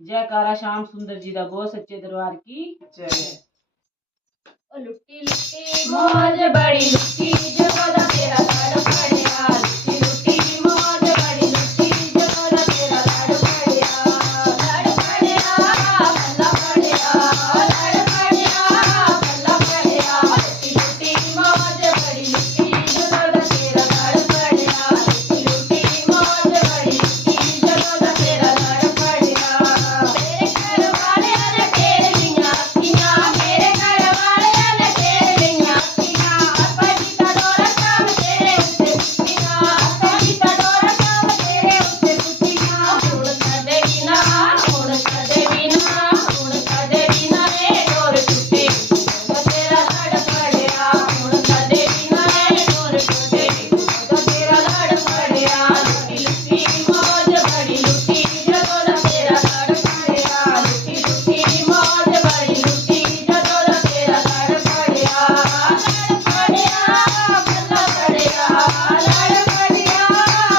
जयकारा श्याम सुंदर जी दा बोल सच्चे दरबार की जय। लुट्टी लुट्टी मौज बड़ी लुट्टी जगदा तेरा लड़ पड़िया लुट्टी लुट्टी मौज बड़ी लुट्टी जगदा तेरा लड़ पड़िया भला पड़िया लड़ पड़िया भला पड़िया लुट्टी लुट्टी मौज बड़ी लुट्टी जगदा तेरा लड़ पड़िया लुट्टी लुट्टी मौज बड़ी लुट्टी जगदा तेरा लड़ पड़िया मेरे घर वाले ने तेरे लिया अखियां मेरे घर वाले ने तेरे लिया अखियां अपनी डोरा काम तेरे उत्ते सुखियां अपनी डोरा काम तेरे उत्ते सुखियां हुण कदे भी ना हुण कदे भी ना हुण कदे भी ना रे डोर टुटे तेरा लड़ पड़िया हुण कदे भी ना रे डोर टुटे तेरा लड़ पड़िया लुट्टी लुट्टी मौज बड़ी लुट्टी जगदा तेरा लड़ पड़िया लुट्टी लुट्टी मौज बड़ी लुट्टी जगदा तेरा लड़ पड़िया भला पड़िया लड़ पड़िया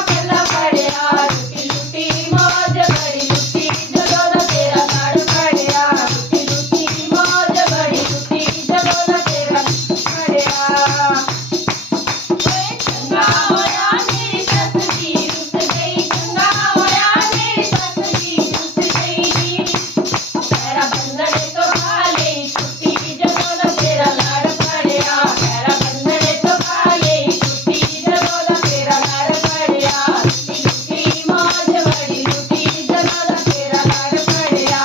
भला पड़िया लुट्टी लुट्टी मौज बड़ी लुट्टी जगदा तेरा लड़ पड़िया लुट्टी लुट्टी मौज बड़ी लुट्टी जगदा तेरा पड़िया चंगा होया मेरी सस जी रुस गई चंगा होया मेरी सस जी रुस गई तेरा बंधन तो खाले छुट्टी जगदा तेरा लड़ पड़िया तेरा बंधन तो खाले छुट्टी जगदा तेरा लड़ पड़िया लुट्टी लुट्टी मौज बड़ी लुट्टी जगदा तेरा लड़ पड़िया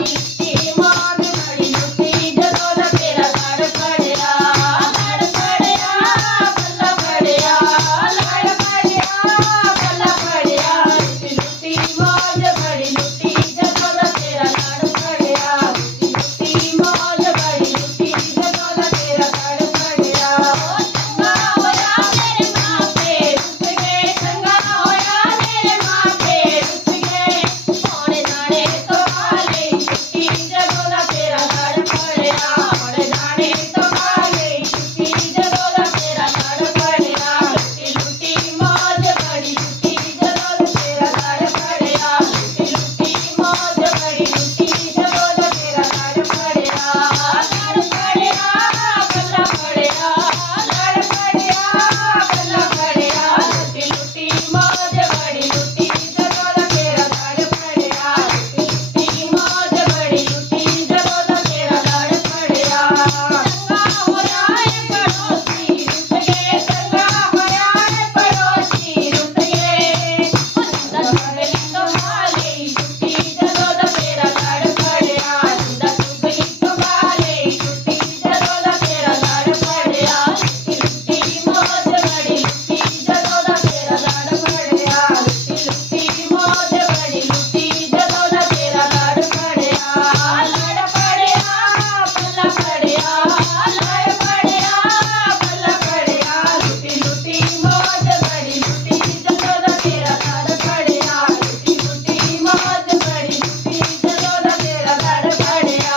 लुट्टी मौज बड़ी लुट्टी जगदा तेरा लड़ पड़िया भला पड़िया लड़ पड़िया भला पड़िया लुट्टी लुट्टी मौज बड़ी लुट्टी जगदा तेरा लड़ पड़िया लुट्टी लुट्टी मौज बड़ी लुट्टी जगदा तेरा लड़ पड़िया चंगा होया मेरे मापे रुस गए चंगा होया मेरे मापे रुस गए होने जाने तो खाले छुट्टी जगदा तेरा लड़ पड़िया होने जाने तो खाले छुट्टी जगदा तेरा लड़ पड़िया लुट्टी लुट्टी मौज बड़ी लुट्टी जगदा तेरा लड़ पड़िया लुट्टी लुट्टी मौज बड़ी लुट्टी जगदा तेरा लड़ पड़िया भला पड़िया लड़ पड़िया भला पड़िया लुट्टी लुट्टी मौज बड़ी लुट्टी जगदा तेरा लड़ पड़िया लुट्टी लुट्टी मौज बड़ी लुट्टी जगदा तेरा लड़ पड़िया चंगा होया ए पड़ोसी रुस गए चंगा होया ए पड़ोसी रुस गए जिंदा चुगली तो खाले छुट्टी जगदा तेरा लड़ पड़िया जिंदा चुगली तो खाले छुट्टी जगदा तेरा लड़ पड़िया लुट्टी लुट्टी मौज बड़ी लुट्टी जगदा तेरा लड़ पड़िया लुट्टी लुट्टी मौज बड़ी लुट्टी जगदा तेरा लड़ पड़िया भला पड़िया लड़ पड़िया भला पड़िया लुट्टी लुट्टी मौज बड़ी लुट्टी जगदा तेरा लड़ पड़िया लुट्टी लुट्टी मौज बड़ी लुट्टी जगदा तेरा लड़ पड़िया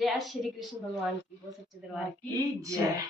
जय श्री कृष्ण भगवान की बोल सच्चे दरबार की की जय।